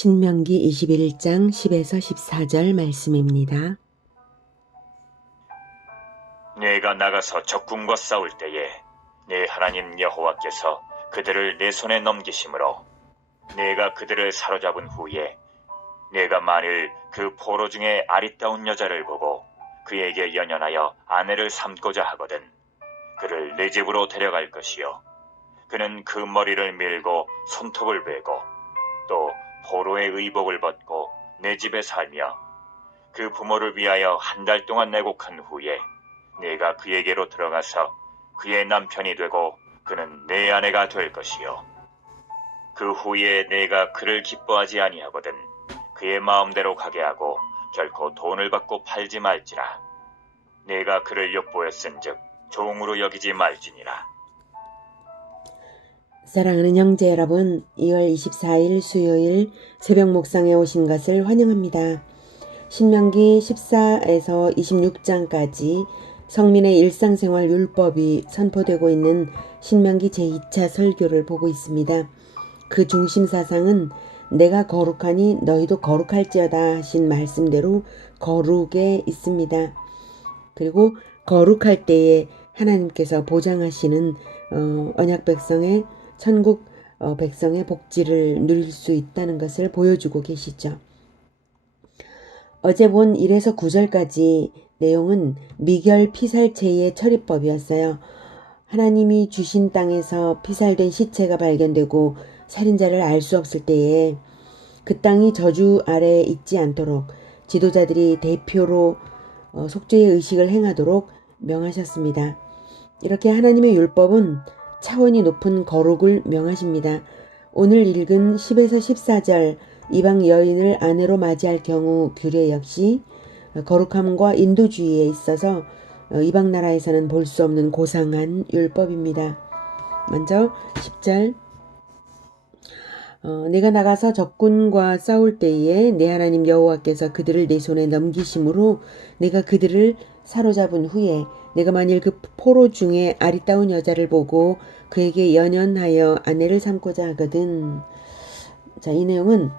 신명기 21장 10에서 14절 말씀입니다. 내가 나가서 적군과 싸울 때에 내 하나님 여호와께서 그들을 내 손에 넘기심으로 내가 그들을 사로잡은 후에 내가 만일 그 포로 중에 아리따운 여자를 보고 그에게 연연하여 아내를 삼고자 하거든 그를 내 집으로 데려갈 것이요 그는 그 머리를 밀고 손톱을 베고 또 포로의 의복을 벗고 내 집에 살며 그 부모를 위하여 한 달 동안 애곡한 후에 내가 그에게로 들어가서 그의 남편이 되고 그는 내 아내가 될 것이요 그 후에 내가 그를 기뻐하지 아니하거든 그의 마음대로 가게 하고 결코 돈을 받고 팔지 말지라 내가 그를 엿보였은즉 종으로 여기지 말지니라. 사랑하는 형제 여러분, 2월 24일 수요일 새벽 묵상에 오신 것을 환영합니다. 신명기 14에서 26장까지 성민의 일상생활 율법이 선포되고 있는 신명기 제2차 설교를 보고 있습니다. 그 중심 사상은 내가 거룩하니 너희도 거룩할지어다 하신 말씀대로 거룩에 있습니다. 그리고 거룩할 때에 하나님께서 보장하시는 언약 백성의 천국 백성의 복지를 누릴 수 있다는 것을 보여주고 계시죠. 어제 본 1에서 9절까지 내용은 미결 피살체의 처리법이었어요. 하나님이 주신 땅에서 피살된 시체가 발견되고 살인자를 알 수 없을 때에 그 땅이 저주 아래에 있지 않도록 지도자들이 대표로 속죄의 의식을 행하도록 명하셨습니다. 이렇게 하나님의 율법은 차원이 높은 거룩을 명하십니다. 오늘 읽은 10에서 14절 이방 여인을 아내로 맞이할 경우 규례 역시 거룩함과 인도주의에 있어서 이방 나라에서는 볼 수 없는 고상한 율법입니다. 먼저 10절 내가 나가서 적군과 싸울 때에 내 하나님 여호와께서 그들을 내 손에 넘기심으로 내가 그들을 사로잡은 후에 내가 만일 그 포로 중에 아리따운 여자를 보고 그에게 연연하여 아내를 삼고자 하거든. 자, 이 내용은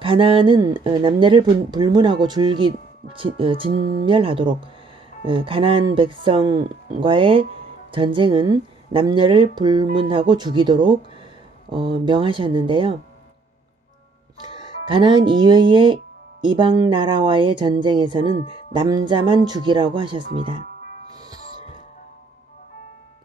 가나안은 남녀를 불문하고 진멸하도록 가나안 백성과의 전쟁은 남녀를 불문하고 죽이도록 명하셨는데요. 가나안 이외의 이방 나라와의 전쟁에서는 남자만 죽이라고 하셨습니다.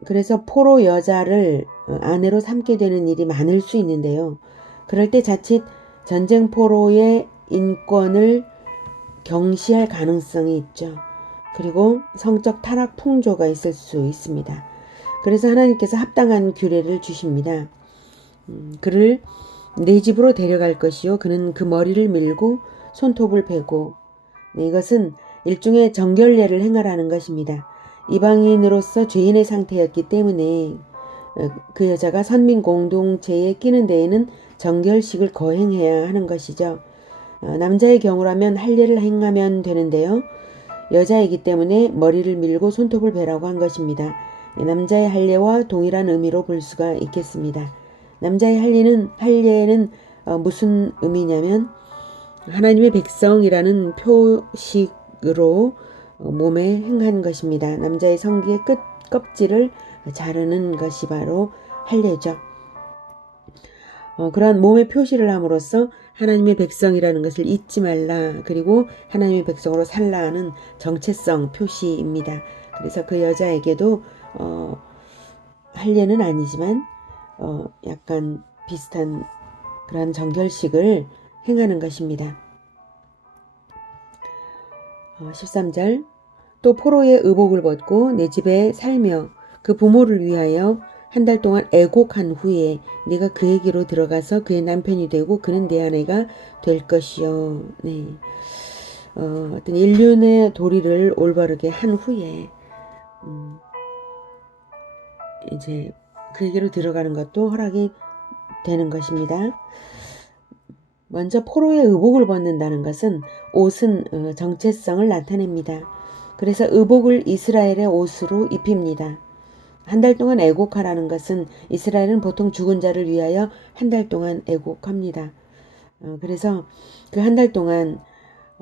그래서 포로 여자를 아내로 삼게 되는 일이 많을 수 있는데요. 그럴 때 자칫 전쟁 포로의 인권을 경시할 가능성이 있죠. 그리고 성적 타락 풍조가 있을 수 있습니다. 그래서 하나님께서 합당한 규례를 주십니다. 그를 내 집으로 데려갈 것이요 그는 그 머리를 밀고 손톱을 베고 이것은 일종의 정결례를 행하라는 것입니다. 이방인으로서 죄인의 상태였기 때문에 그 여자가 선민 공동체에 끼는 데에는 정결식을 거행해야 하는 것이죠. 남자의 경우라면 할례를 행하면 되는데요. 여자이기 때문에 머리를 밀고 손톱을 베라고 한 것입니다. 남자의 할례와 동일한 의미로 볼 수가 있겠습니다. 남자의 할례는 무슨 의미냐면 하나님의 백성이라는 표식으로 몸에 행한 것입니다. 남자의 성기의 껍질을 자르는 것이 바로 할례죠. 그러한 몸의 표시를 함으로써 하나님의 백성이라는 것을 잊지 말라. 그리고 하나님의 백성으로 살라 하는 정체성 표시입니다. 그래서 그 여자에게도 할례는 아니지만 약간 비슷한 그런 정결식을 행하는 것입니다. 13절 또 포로의 의복을 벗고 내 집에 살며 그 부모를 위하여 한 달 동안 애곡한 후에 내가 그에게로 들어가서 그의 남편이 되고 그는 내 아내가 될 것이요. 네. 어떤 인륜의 도리를 올바르게 한 후에 이제 그에게로 들어가는 것도 허락이 되는 것입니다. 먼저 포로의 의복을 벗는다는 것은 옷은 정체성을 나타냅니다. 그래서 의복을 이스라엘의 옷으로 입힙니다. 한 달 동안 애곡하라는 것은 이스라엘은 보통 죽은 자를 위하여 한 달 동안 애곡합니다. 그래서 그 한 달 동안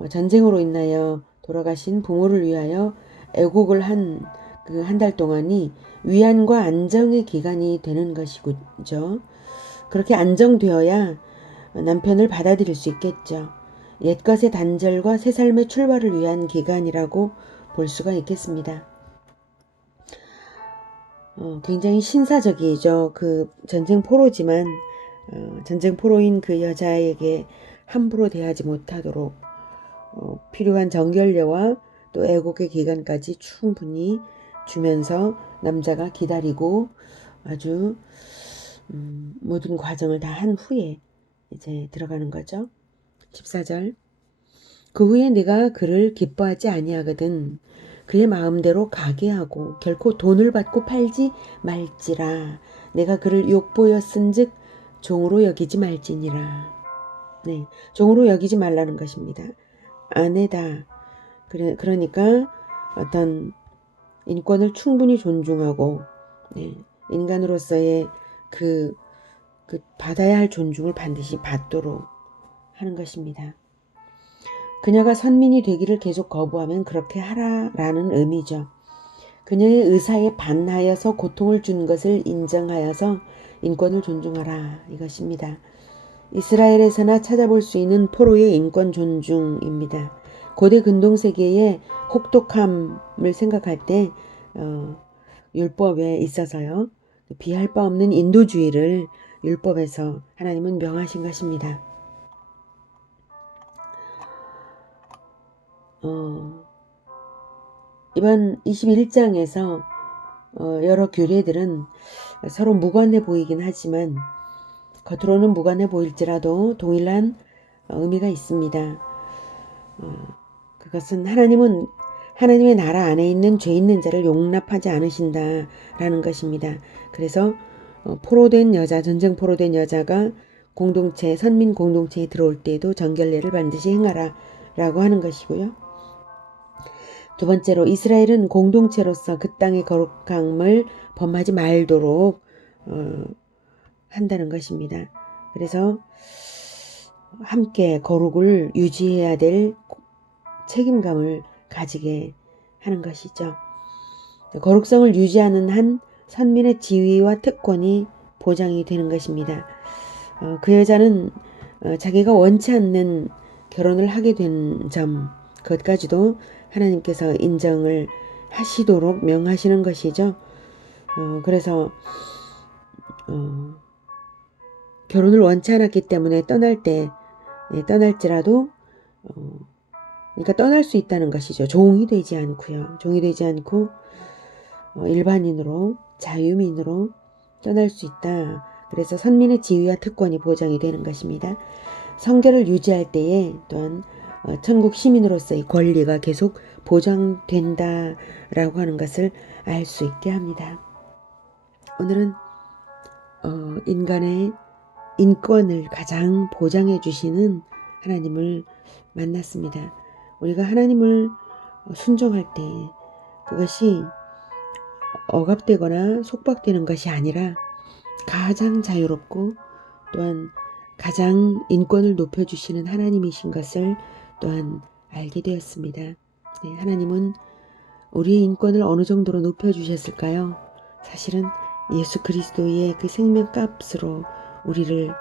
전쟁으로 인하여 돌아가신 부모를 위하여 애곡을 한 그 한 달 동안이 위안과 안정의 기간이 되는 것이죠. 그렇게 안정되어야 남편을 받아들일 수 있겠죠. 옛것의 단절과 새 삶의 출발을 위한 기간이라고 볼 수가 있겠습니다. 굉장히 신사적이죠. 그 전쟁 포로지만 전쟁 포로인 그 여자에게 함부로 대하지 못하도록 필요한 정결례와 또 애국의 기간까지 충분히 주면서 남자가 기다리고 아주 모든 과정을 다 한 후에 이제 들어가는 거죠. 14절. 그 후에 네가 그를 기뻐하지 아니하거든 그의 마음대로 가게 하고 결코 돈을 받고 팔지 말지라. 내가 그를 욕보였은즉 종으로 여기지 말지니라. 네, 종으로 여기지 말라는 것입니다. 아내다. 그러니까 어떤 인권을 충분히 존중하고 인간으로서의 그 받아야 할 존중을 반드시 받도록 하는 것입니다. 그녀가 선민이 되기를 계속 거부하면 그렇게 하라라는 의미죠. 그녀의 의사에 반하여서 고통을 준 것을 인정하여서 인권을 존중하라 이것입니다. 이스라엘에서나 찾아볼 수 있는 포로의 인권 존중입니다. 고대 근동세계의 혹독함을 생각할 때 율법에 있어서요. 비할 바 없는 인도주의를 율법에서 하나님은 명하신 것입니다. 이번 21장에서 여러 규례들은 서로 무관해 보이긴 하지만 겉으로는 무관해 보일지라도 동일한 의미가 있습니다. 그것은 하나님은 하나님의 나라 안에 있는 죄 있는 자를 용납하지 않으신다라는 것입니다. 그래서 포로된 여자, 전쟁 포로된 여자가 공동체, 선민 공동체에 들어올 때에도 정결례를 반드시 행하라 라고 하는 것이고요. 두 번째로 이스라엘은 공동체로서 그 땅의 거룩함을 범하지 말도록 한다는 것입니다. 그래서 함께 거룩을 유지해야 될 책임감을 가지게 하는 것이죠. 거룩성을 유지하는 한 선민의 지위와 특권이 보장이 되는 것입니다. 그 여자는 자기가 원치 않는 결혼을 하게 된 점, 그것까지도 하나님께서 인정을 하시도록 명하시는 것이죠. 그래서 결혼을 원치 않았기 때문에 떠날지라도 그러니까 떠날 수 있다는 것이죠. 종이 되지 않고요. 종이 되지 않고 일반인으로 자유민으로 떠날 수 있다. 그래서 선민의 지위와 특권이 보장이 되는 것입니다. 성결을 유지할 때에 또한 천국 시민으로서의 권리가 계속 보장된다라고 하는 것을 알 수 있게 합니다. 오늘은 인간의 인권을 가장 보장해 주시는 하나님을 만났습니다. 우리가 하나님을 순종할 때 그것이 억압되거나 속박되는 것이 아니라 가장 자유롭고 또한 가장 인권을 높여주시는 하나님이신 것을 또한 알게 되었습니다. 네, 하나님은 우리의 인권을 어느 정도로 높여주셨을까요? 사실은 예수 그리스도의 그 생명값으로 우리를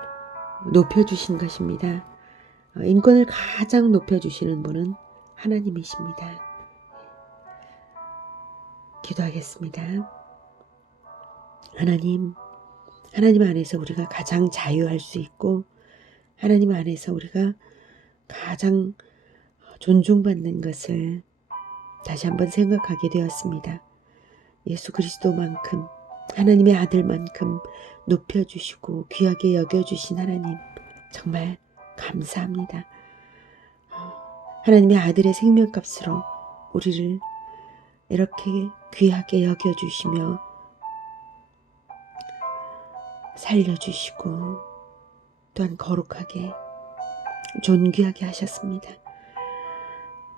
높여주신 것입니다. 인권을 가장 높여주시는 분은 하나님이십니다. 기도하겠습니다. 하나님 안에서 우리가 가장 자유할 수 있고 하나님 안에서 우리가 가장 존중받는 것을 다시 한번 생각하게 되었습니다. 예수 그리스도만큼 하나님의 아들만큼 높여주시고 귀하게 여겨주신 하나님 정말 감사합니다. 하나님의 아들의 생명값으로 우리를 이렇게 귀하게 여겨주시며 살려주시고 또한 거룩하게 존귀하게 하셨습니다.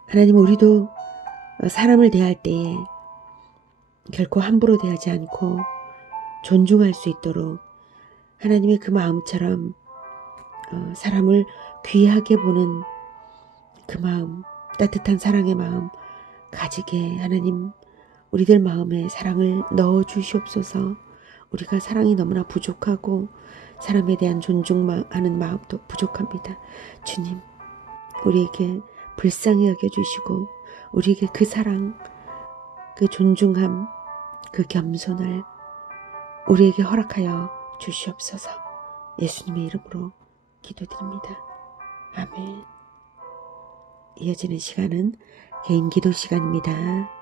하나님 우리도 사람을 대할 때에 결코 함부로 대하지 않고 존중할 수 있도록 하나님의 그 마음처럼 사람을 귀하게 보는 그 마음, 따뜻한 사랑의 마음 가지게 하나님 우리들 마음에 사랑을 넣어 주시옵소서. 우리가 사랑이 너무나 부족하고 사람에 대한 존중하는 마음도 부족합니다. 주님, 우리에게 불쌍히 여겨주시고 우리에게 그 사랑, 그 존중함, 그 겸손을 우리에게 허락하여 주시옵소서. 예수님의 이름으로 기도드립니다. 아멘. 이어지는 시간은 개인 기도 시간입니다.